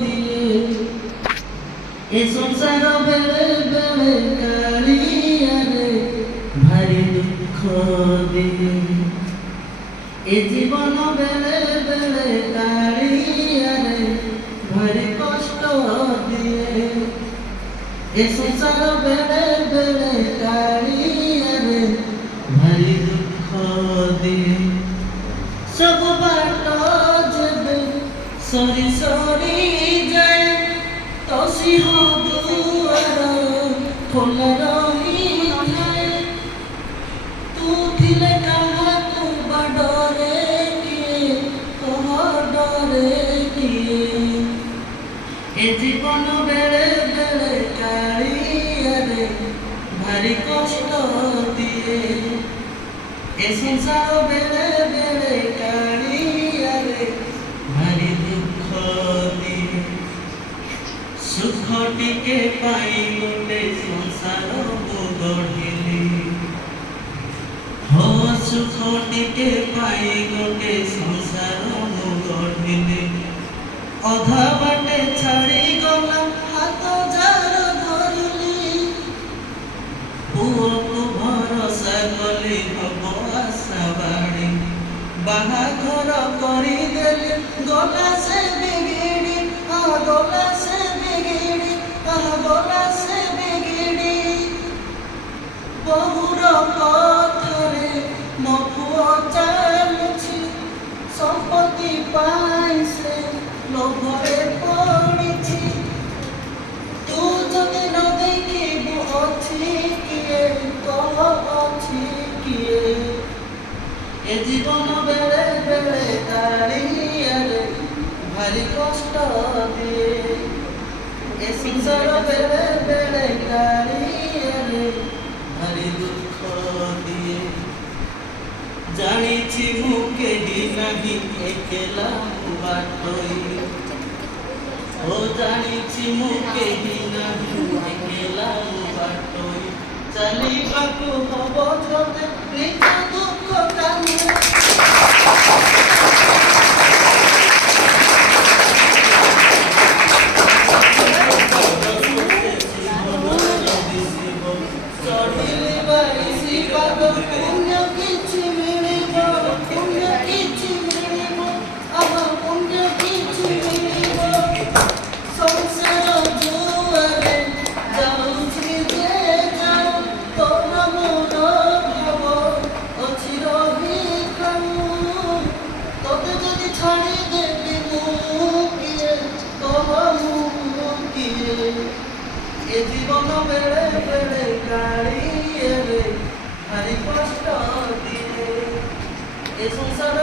দিয়ে এ সংসার বেড়ে বেড়ে কালিয়ারে ভারী দুঃখ দিয়ে এ জীবন বেড়ে বেড়ে কালিয়ারে ভারী কষ্ট দিয়ে এ সংসার বেড়ে বেড়ে কালিয়ারে ভারী দুঃখ দিয়ে সব বাট যাবে সরি সরি যায় তসি দুয়ার খোলা রহিଥାଏ তু ଥିଲେ କାହାକୁ ବା ଡରେ କିଏ କହ ଡରେ କିଏ ଏ ଜୀବନ ବେଳେ ବେଳେ କାଳିଆରେ ଭାରି କଷ୍ଟ ଦିଏ ଏ ସଂସାର ବେଳେ ବେଳେ କାଳିଆରେ ଭାରି ଦୁଃଖ ଦିଏ ସୁଖ ଟିକେ ପାଇ ଗୋଟେ ସଂସାର ମୁଁ ଗଢ଼ିଲି हो सुख टिके पाई गोटे संसार मु गढ़िली अधा बाटे छाड़ी गला हाथ जार धरली पुओ को भरोसा कली हब आशा बाड़ी बाहाघर करी देली गला से बिगिड़ी गला से बिगिड़ी गला से बिगिड़ी बहुर कथरे मो पुओ चालुछि संपत्ति पाई से लोभरे पड़िछि तू जदि न देखिबु अछि किए कह अछि किए ए जीवन बेले बेले कालियारे भारी कष्ट दिए ए संसार बेले बेले कालियारे भारी दुख दिए जानिछि मु केही नाही एकेला बाटोई ओ जानिछि मु केही नाही एकेला बाटोई चलिबाकु हब जते निज दुख काने ए जीवन बेले बेले कालियारे भारी कष्ट दिए ए संसार